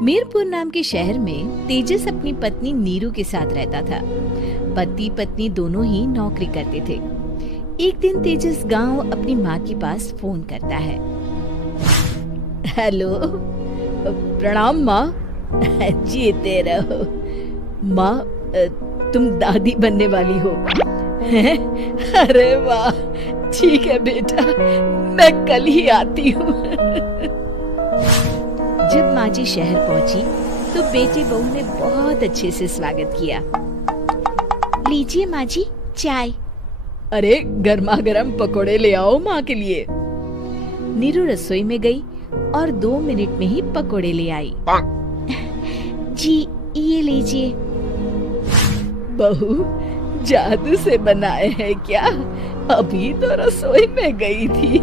मीरपुर नाम के शहर में तेजस अपनी पत्नी नीरू के साथ रहता था। पति पत्नी दोनों ही नौकरी करते थे। एक दिन तेजस गांव अपनी माँ के पास फोन करता है। हेलो, प्रणाम माँ। जीते रहो माँ, तुम दादी बनने वाली हो। अरे वाह, ठीक है बेटा, मैं कल ही आती हूँ। जब माँ जी शहर पहुंची तो बेटी बहू ने बहुत अच्छे से स्वागत किया। लीजिए माँ जी चाय। अरे गर्मा गर्म पकोड़े ले आओ माँ के लिए। नीरू रसोई में गई और 2 मिनट में ही पकोड़े ले आई। जी ये लीजिए। बहू जादू से बनाए हैं क्या? अभी तो रसोई में गई थी।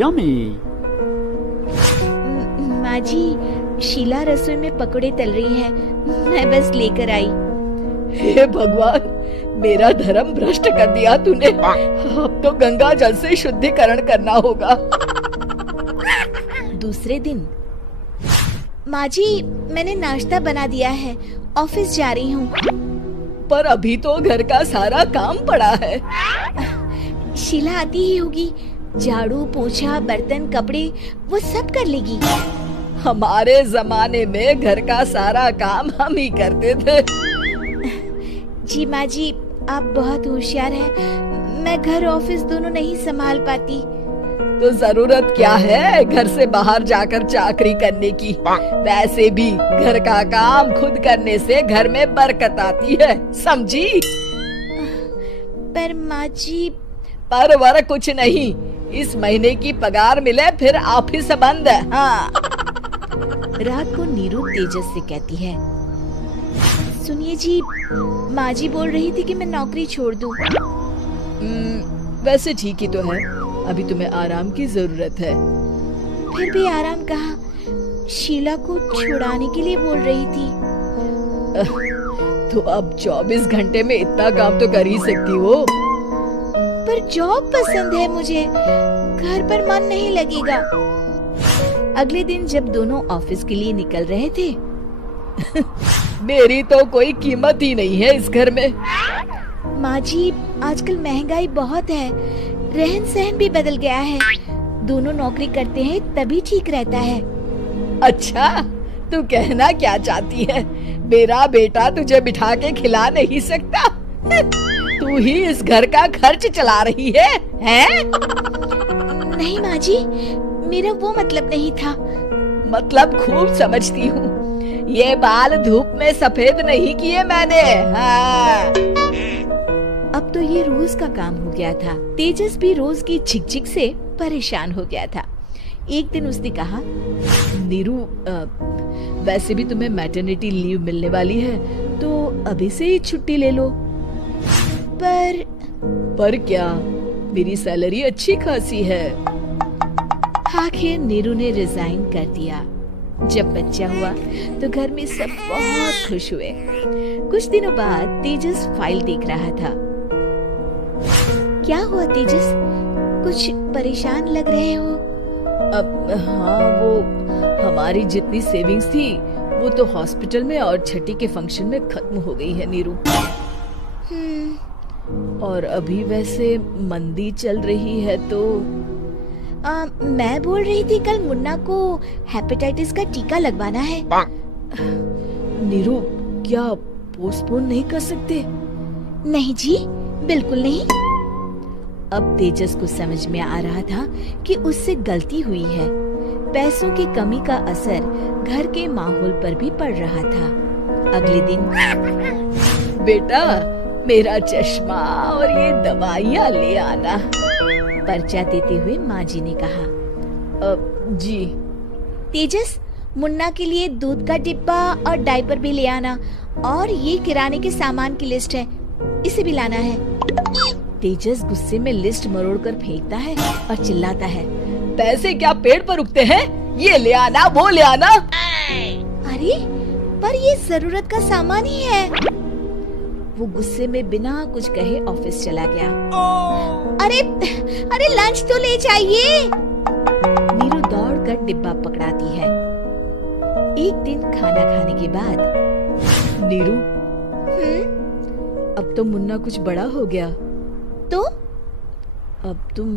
यम्मी। माँ जी, शीला रसोई में पकोड़े तल रही है, मैं बस लेकर आई। हे भगवान, मेरा धर्म भ्रष्ट कर दिया तूने। अब तो गंगा जल से शुद्धिकरण करना होगा। दूसरे दिन, माँ जी मैंने नाश्ता बना दिया है, ऑफिस जा रही हूँ। पर अभी तो घर का सारा काम पड़ा है। शीला आती ही होगी, झाड़ू पोछा बर्तन कपड़े वो सब कर लेगी। हमारे जमाने में घर का सारा काम हम ही करते थे। जी माँ जी, आप बहुत होशियार हैं, मैं घर ऑफिस दोनों नहीं संभाल पाती। तो जरूरत क्या है घर से बाहर जाकर चाकरी करने की? वैसे भी घर का काम खुद करने से घर में बरकत आती है, समझी? पर माँ जी। पर वर कुछ नहीं, इस महीने की पगार मिले फिर ऑफिस बंद है। हाँ। रात को नीरू तेजस से कहती है, सुनिए जी, माँ जी बोल रही थी कि मैं नौकरी छोड़ दूं। वैसे ठीक ही तो है, अभी तुम्हें आराम की जरूरत है। फिर भी आराम कहाँ, शीला को छुड़ाने के लिए बोल रही थी। तो अब 24 घंटे में इतना काम तो कर ही सकती हो। पर जॉब पसंद है मुझे, घर पर मन नहीं लगेगा। अगले दिन जब दोनों ऑफिस के लिए निकल रहे थे, मेरी तो कोई कीमत ही नहीं है इस घर में। माँ जी, आजकल महंगाई बहुत है, रहन सहन भी बदल गया है, दोनों नौकरी करते हैं तभी ठीक रहता है। अच्छा, तू कहना क्या चाहती है? मेरा बेटा तुझे बिठा के खिला नहीं सकता? तू ही इस घर का खर्च चला रही है, हैं? नहीं माँ जी, मेरा वो मतलब नहीं था। मतलब खूब समझती हूँ, ये बाल धूप में सफेद नहीं किए मैंने। हाँ। अब तो ये रोज का काम हो गया था। तेजस भी रोज की झिकझिक से परेशान हो गया था। एक दिन उसने कहा, नीरू, वैसे भी तुम्हें मैटरनिटी लीव मिलने वाली है, तो अभी से ही छुट्टी ले लो। पर क्या, मेरी सैलरी अच्छी खासी है। आखिर नीरू ने रिजाइन कर दिया। जब बच्चा हुआ तो घर में सब बहुत खुश हुए। कुछ दिनों बाद तेजस फाइल देख रहा था। क्या हुआ तेजस, कुछ परेशान लग रहे हो? अब हाँ, वो हमारी जितनी सेविंग्स थी वो तो हॉस्पिटल में और छठी के फंक्शन में खत्म हो गई है नीरू। और अभी वैसे मंदी चल रही है तो मैं बोल रही थी कल मुन्ना को हेपेटाइटिस का टीका लगवाना है। नीरू, क्या पोस्टपोन नहीं कर सकते? नहीं जी, बिल्कुल नहीं। अब तेजस को समझ में आ रहा था कि उससे गलती हुई है। पैसों की कमी का असर घर के माहौल पर भी पड़ रहा था। अगले दिन, बेटा मेरा चश्मा और ये दवाइयाँ ले आना, पर्चा देते हुए माँ जी ने कहा। जी। तेजस, मुन्ना के लिए दूध का डिब्बा और डायपर भी ले आना, और ये किराने के सामान की लिस्ट है, इसे भी लाना है। तेजस गुस्से में लिस्ट मरोड़कर फेंकता है और चिल्लाता है, पैसे क्या पेड़ पर उगते हैं? ये ले आना, वो ले आना। अरे पर ये जरूरत का सामान ही है। वो गुस्से में बिना कुछ कहे ऑफिस चला गया। अरे लंच तो ले जाइए। नीरू दौड़कर डिब्बा पकड़ाती है एक दिन खाना खाने के बाद, नीरू, अब तो मुन्ना कुछ बड़ा हो गया, तो अब तुम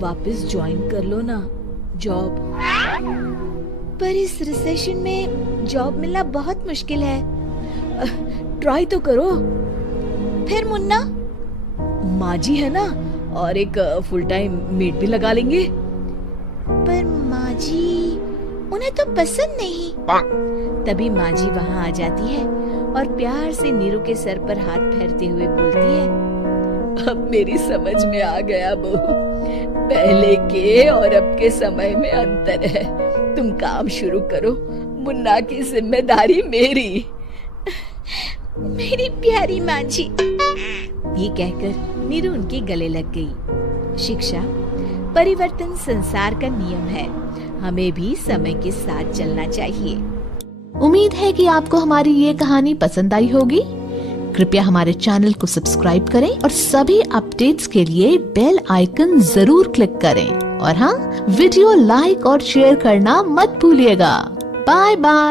वापस ज्वाइन कर लो ना जॉब। पर इस रिसेशन में जॉब मिलना बहुत मुश्किल है। ट्राई तो करो। फिर मुन्ना, माँ जी है ना, और एक फुल टाइम मेड भी लगा लेंगे। पर माँ जी, उन्हें तो पसंद नहीं। तभी माँ जी वहाँ आ जाती है और प्यार से नीरू के सर पर हाथ फेरते हुए बोलती है, अब मेरी समझ में आ गया बहू, पहले के और अब के समय में अंतर है। तुम काम शुरू करो, मुन्ना की जिम्मेदारी मेरी। मेरी प्यारी माँ जी, ये कहकर नीरू उनके गले लग गई। शिक्षा, परिवर्तन संसार का नियम है, हमें भी समय के साथ चलना चाहिए। उम्मीद है कि आपको हमारी ये कहानी पसंद आई होगी। कृपया हमारे चैनल को सब्सक्राइब करें और सभी अपडेट्स के लिए बेल आइकन जरूर क्लिक करें। और हाँ, वीडियो लाइक और शेयर करना मत भूलिएगा। Bye bye.